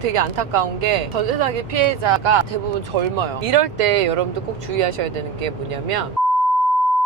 되게 안타까운 게 전세 사기 피해자가 대부분 젊어요. 이럴 때 여러분들 꼭 주의하셔야 되는 게 뭐냐면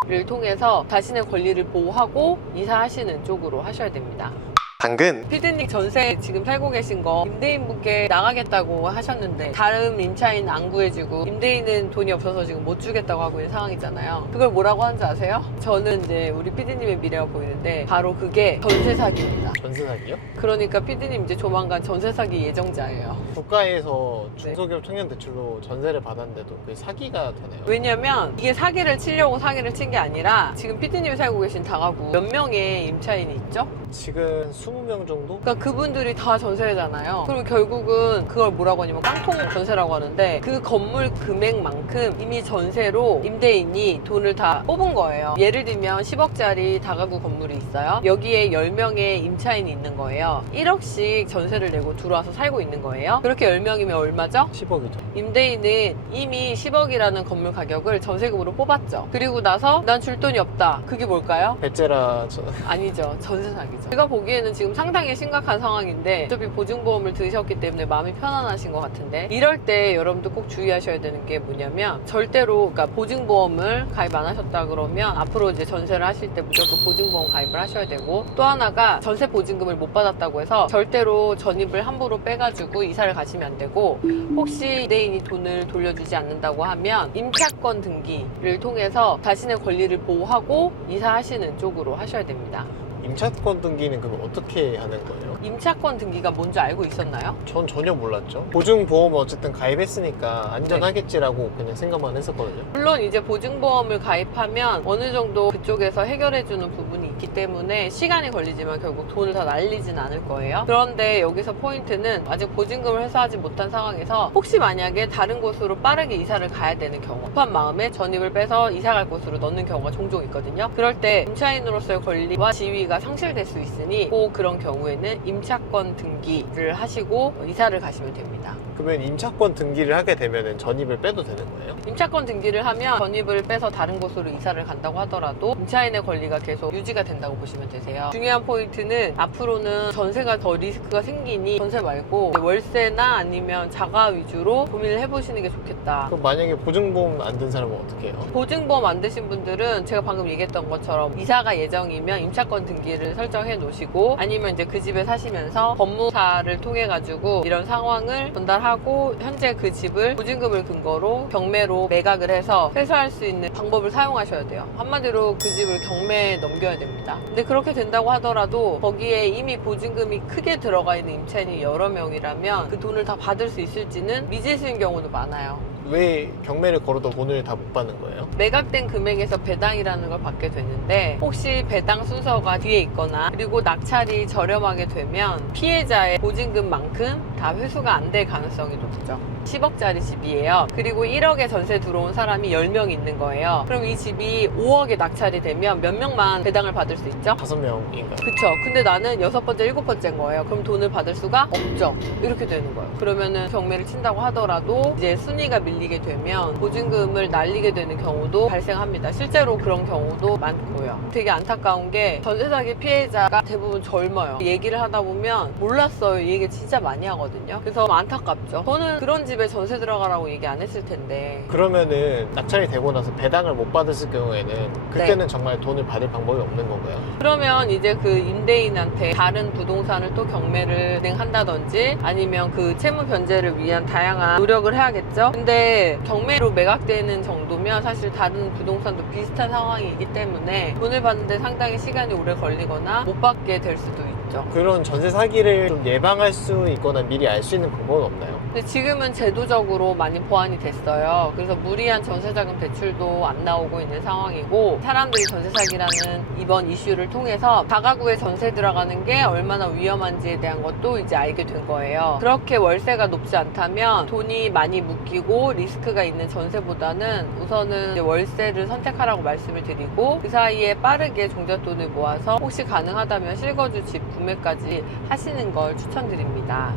를 통해서 자신의 권리를 보호하고 이사하시는 쪽으로 하셔야 됩니다. 당근 피디님 전세 지금 살고 계신 거 임대인분께 나가겠다고 하셨는데 다른 임차인 안 구해주고 임대인은 돈이 없어서 지금 못 주겠다고 하고 있는 상황이잖아요. 그걸 뭐라고 하는지 아세요? 저는 이제 우리 피디님의 미래가 보이는데 바로 그게 전세 사기입니다. 전세 사기요? 그러니까 피디님 이제 조만간 전세 사기 예정자예요. 국가에서 중소기업 청년 대출로 전세를 받았는데도 그게 사기가 되네요. 왜냐면 이게 사기를 치려고 사기를 친 게 아니라 지금 피디님이 살고 계신 다가구 몇 명의 임차인이 있죠? 지금 20명 정도? 그러니까 그분들이 다 전세잖아요. 그리고 결국은 그걸 뭐라고 하냐면 깡통 전세라고 하는데 그 건물 금액만큼 이미 전세로 임대인이 돈을 다 뽑은 거예요. 예를 들면 10억짜리 다가구 건물이 있어요. 여기에 10명의 임차인이 있는 거예요. 1억씩 전세를 내고 들어와서 살고 있는 거예요. 그렇게 10명이면 얼마죠? 10억이죠. 임대인은 이미 10억이라는 건물 가격을 전세금으로 뽑았죠. 그리고 나서 난 줄 돈이 없다. 그게 뭘까요? 배째라 아니죠. 전세 사기죠. 제가 보기에는 지금 상당히 심각한 상황인데 어차피 보증보험을 드셨기 때문에 마음이 편안하신 것 같은데 이럴 때 여러분들 꼭 주의하셔야 되는 게 뭐냐면 절대로 그러니까 보증보험을 가입 안 하셨다 그러면 앞으로 이제 전세를 하실 때 무조건 보증보험 가입을 하셔야 되고 또 하나가 전세 보증금을 못 받았다고 해서 절대로 전입을 함부로 빼가지고 이사를 가시면 안 되고 혹시 임대인이 돈을 돌려주지 않는다고 하면 임차권 등기를 통해서 자신의 권리를 보호하고 이사하시는 쪽으로 하셔야 됩니다. 임차권 등기는 그럼 어떻게 하는 거예요? 임차권 등기가 뭔지 알고 있었나요? 전 전혀 몰랐죠. 보증보험을 어쨌든 가입했으니까 안전하겠지라고 그냥 생각만 했었거든요. 물론 이제 보증보험을 가입하면 어느 정도 그쪽에서 해결해주는 부분이 있기 때문에 시간이 걸리지만 결국 돈을 다 날리진 않을 거예요. 그런데 여기서 포인트는 아직 보증금을 회수하지 못한 상황에서 혹시 만약에 다른 곳으로 빠르게 이사를 가야 되는 경우 급한 마음에 전입을 빼서 이사 갈 곳으로 넣는 경우가 종종 있거든요. 그럴 때 임차인으로서의 권리와 지위가 상실될 수 있으니 꼭 그런 경우에는 임차권 등기를 하시고 이사를 가시면 됩니다. 그러면 임차권 등기를 하게 되면 전입을 빼도 되는 거예요? 임차권 등기를 하면 전입을 빼서 다른 곳으로 이사를 간다고 하더라도 임차인의 권리가 계속 유지가 된다고 보시면 되세요. 중요한 포인트는 앞으로는 전세가 더 리스크가 생기니 전세 말고 월세나 아니면 자가 위주로 고민을 해보시는 게 좋겠다. 그럼 만약에 보증보험 안 든 사람은 어떻게 해요? 보증보험 안 되신 분들은 제가 방금 얘기했던 것처럼 이사가 예정이면 임차권 등기를 설정해 놓으시고 아니면 이제 그 집에 사시면서 법무사를 통해 가지고 이런 상황을 전달하고 현재 그 집을 보증금을 근거로 경매로 매각을 해서 회수할 수 있는 방법을 사용하셔야 돼요. 한마디로 그 집을 경매에 넘겨야 됩니다. 근데 그렇게 된다고 하더라도 거기에 이미 보증금이 크게 들어가 있는 임차인이 여러 명이라면 그 돈을 다 받을 수 있을지는 미지수인 경우도 많아요. 왜 경매를 걸어도 돈을 다 못 받는 거예요? 매각된 금액에서 배당이라는 걸 받게 되는데 혹시 배당 순서가 뒤에 있거나 그리고 낙찰이 저렴하게 되면 피해자의 보증금만큼 다 회수가 안 될 가능성이 높죠. 10억짜리 집이에요. 그리고 1억에 전세 들어온 사람이 10명 있는 거예요. 그럼 이 집이 5억에 낙찰이 되면 몇 명만 배당을 받을 수 있죠? 5명인가요? 그쵸. 근데 나는 6번째, 7번째인 거예요. 그럼 돈을 받을 수가 없죠. 이렇게 되는 거예요. 그러면은 경매를 친다고 하더라도 이제 순위가 밀리게 되면 보증금을 날리게 되는 경우도 발생합니다. 실제로 그런 경우도 많고요. 되게 안타까운 게 전세 사기 피해자가 대부분 젊어요. 얘기를 하다 보면 몰랐어요. 이 얘기 진짜 많이 하거든요. 그래서 안타깝죠. 저는 그런 집에 전세 들어가라고 얘기 안 했을 텐데. 그러면은 낙찰이 되고 나서 배당을 못 받았을 경우에는 그때는 정말 돈을 받을 방법이 없는 건가요? 그러면 이제 그 임대인한테 다른 부동산을 또 경매를 진행한다든지 아니면 그 채무 변제를 위한 다양한 노력을 해야겠죠. 근데 경매로 매각되는 정도면 사실 다른 부동산도 비슷한 상황이기 때문에 돈을 받는데 상당히 시간이 오래 걸리거나 못 받게 될 수도 있죠. 그런 전세 사기를 좀 예방할 수 있거나 미리 알 수 있는 방법은 없나요? 근데 지금은 제도적으로 많이 보완이 됐어요. 그래서 무리한 전세자금 대출도 안 나오고 있는 상황이고 사람들이 전세 사기라는 이번 이슈를 통해서 다가구에 전세 들어가는 게 얼마나 위험한지에 대한 것도 이제 알게 된 거예요. 그렇게 월세가 높지 않다면 돈이 많이 묶이고 리스크가 있는 전세보다는 우선은 월세를 선택하라고 말씀을 드리고 그 사이에 빠르게 종잣돈을 모아서 혹시 가능하다면 실거주 집 구매까지 하시는 걸 추천드립니다.